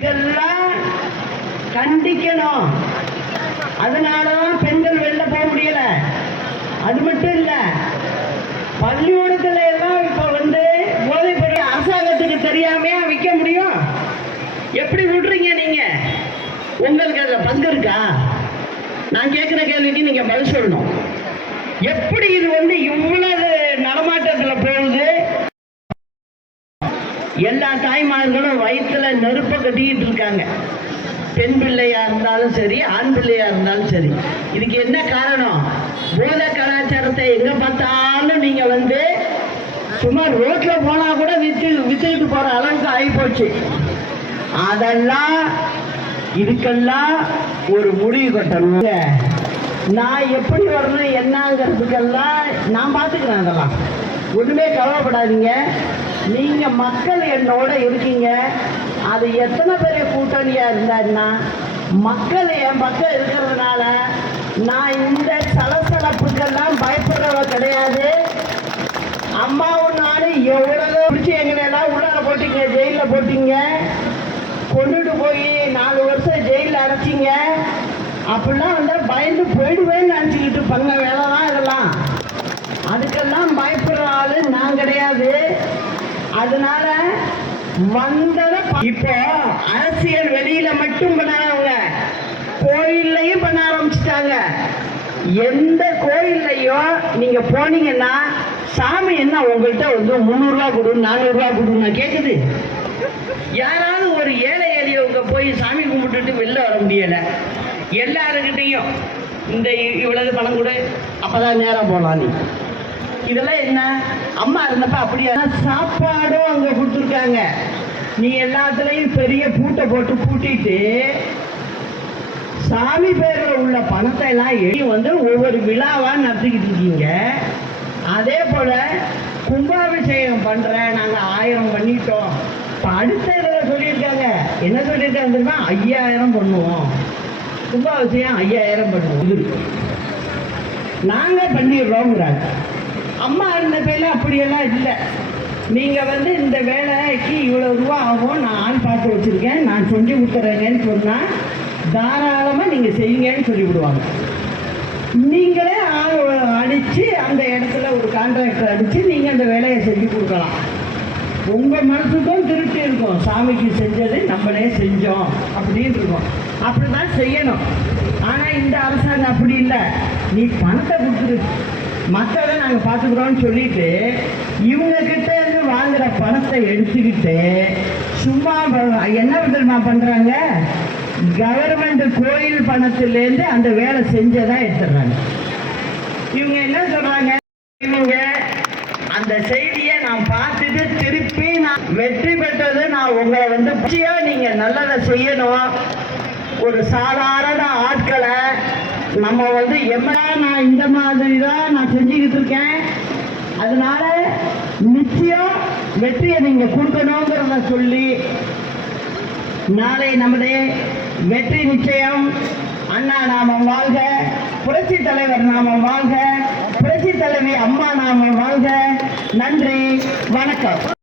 இதெல்லாம் கண்டிக்கணும். அதனாலதான் பெண்கள் வெளில போக முடியல. அது மட்டும் இல்ல, பள்ளிக்கூடத்துல எல்லாம் இப்ப போதைப் பொருள் அரசாங்கத்துக்கு தெரியாமையா விற்க முடியும்? எப்படி விடுறீங்க நீங்க? உங்களுக்கு அதுல பங்கு இருக்கா? நான் கேட்கிற கேள்விக்கு நீங்க பதில் சொல்லணும். எப்படி இது இவ்வளவு நடமாட்டத்துல போகுது? எல்லா தாய்மார்களும் வயிற்றுல நெருப்ப கட்டிக்கிட்டு இருக்காங்க. பெண் பிள்ளையா இருந்தாலும் சரி, ஆண் பிள்ளையா இருந்தாலும் சரி. இதுக்கு என்ன காரணம்? போதை கலாச்சாரத்தை எங்க பார்த்தாலும் நீங்க சும்மா ரோட்ல போனா கூட வித்துக்கிட்டு போற அளவுக்கு ஆகி போச்சு. அதெல்லாம் இதுக்கெல்லாம் ஒரு முடிவு கட்டணும். நான் எப்படி வரணும் என்னங்கிறதுக்கெல்லாம் நான் பார்த்துக்கிறேன். அதெல்லாம் ஒண்ணுமே கவலைப்படாதீங்க. நீங்க மக்கள் என்னோட இருக்கீங்க. அது எத்தனை பெரிய கூட்டணியா இருந்தாருன்னா, மக்கள் என் பக்கம் இருக்கிறதுனால நான் இந்த சலசலப்புக்கெல்லாம் பயப்படுறவ கிடையாது. அம்மாவும் நானும் எவ்வளவு பிடிச்சி எங்களை எல்லாம் உள்ளார போட்டீங்க, ஜெயில போட்டீங்க, கொண்டுட்டு போய் 4 வருஷம் ஜெயில அடைச்சிங்க. அப்படிலாம் பயந்து போயிடுவேன்னு நினச்சிக்கிட்டு பண்ண வேலை தான் இதெல்லாம். அதுக்கெல்லாம் பயப்படுற ஆளு நான் கிடையாது. அதனால இப்போ அரசியல் வெளியில மட்டும் பண்ணாதவங்க கோயில்லையும் பண்ண ஆரம்பிச்சுட்டாங்க. எந்த கோயில்லையும் நீங்க போனீங்கன்னா சாமி என்ன உங்கள்கிட்ட 300 ரூபா கொடு, 400 ரூபா கொடுன்னா கேக்குது? யாராவது ஒரு ஏழை எளியவங்க போய் சாமி கும்பிட்டுட்டு வெளில வர முடியல. எல்லாருக்கிட்டையும் இந்த இவ்வளவு பணம் கொடு, அப்பதான் நேரம் போலாம். நீ இதெல்லாம் என்ன? அம்மா இருந்தப்ப அப்படியா? சாப்பாடும் அங்க கொடுத்துருக்காங்க. நீ எல்லாத்துலயும் பெரிய பூட்டை போட்டு பூட்டிட்டு சாமி பேர்ல உள்ள பணத்தை எல்லாம் ஒவ்வொரு விழாவா நடத்திக்கிட்டு இருக்கீங்க. அதே போல கும்பாபிஷேகம் பண்ற நாங்க 1000 பண்ணிட்டோம். இப்ப அடுத்த இதுல சொல்லியிருக்காங்க. என்ன சொல்லியிருக்காங்க தெரியுமா? 5000 பண்ணுவோம். கும்பாபிஷேகம் 5000 பண்ணுவோம். நாங்க பண்ணிடுறோங்கிறாங்க. அம்மா இருந்த பேர்ல அப்படியெல்லாம் இல்லை. நீங்க இந்த வேலைக்கு இவ்வளவு ரூபா ஆகும், நான் ஆள் பார்த்து வச்சிருக்கேன், நான் செஞ்சு கொடுத்துறேங்கன்னு சொன்னா தாராளமா நீங்க செய்யுங்கன்னு சொல்லி விடுவாங்க. நீங்களே ஆள் அடிச்சு அந்த இடத்துல ஒரு கான்ட்ராக்டர் அடிச்சு நீங்க அந்த வேலையை செஞ்சு கொடுக்கலாம். உங்க மனசுக்கும் திருப்தி இருக்கும். சாமிக்கு செஞ்சது நம்மளே செஞ்சோம் அப்படின்னு இருக்கும். அப்படிதான் செய்யணும். ஆனா இந்த அரசாங்கம் அப்படி இல்லை. நீ பணத்தை கொடுத்துரு, மக்களை நாங்கள் பார்த்துக்கிறோம்னு சொல்லிட்டு இவங்க கிட்ட இருந்து வாங்குற பணத்தை எடுத்துக்கிட்டு சும்மா என்ன தெரியுமா பண்றாங்க? கவர்மெண்ட் கோயில் பணத்திலேருந்து அந்த வேலை செஞ்சதான் எடுத்துடுறாங்க. இவங்க என்ன சொல்றாங்க? இவங்க அந்த செய்தியை நான் பார்த்துட்டு திருப்பி நான் வெற்றி பெற்றது நான் உங்களை நீங்க நல்லதை செய்யணும். ஒரு சாதாரண ஆட்களை நம்ம நான் இந்த மாதிரி தான் நான் செஞ்சுக்கிட்டு இருக்கேன். அதனால நிச்சயம் வெற்றியை நீங்க கொடுக்கணுங்கிறத சொல்லி நாளை நம்முடைய வெற்றி நிச்சயம். அண்ணா நாமம் வாழ்க, புரட்சி தலைவர் நாமம் வாழ்க, புரட்சி தலைவி அம்மா நாமம் வாழ்க. நன்றி, வணக்கம்.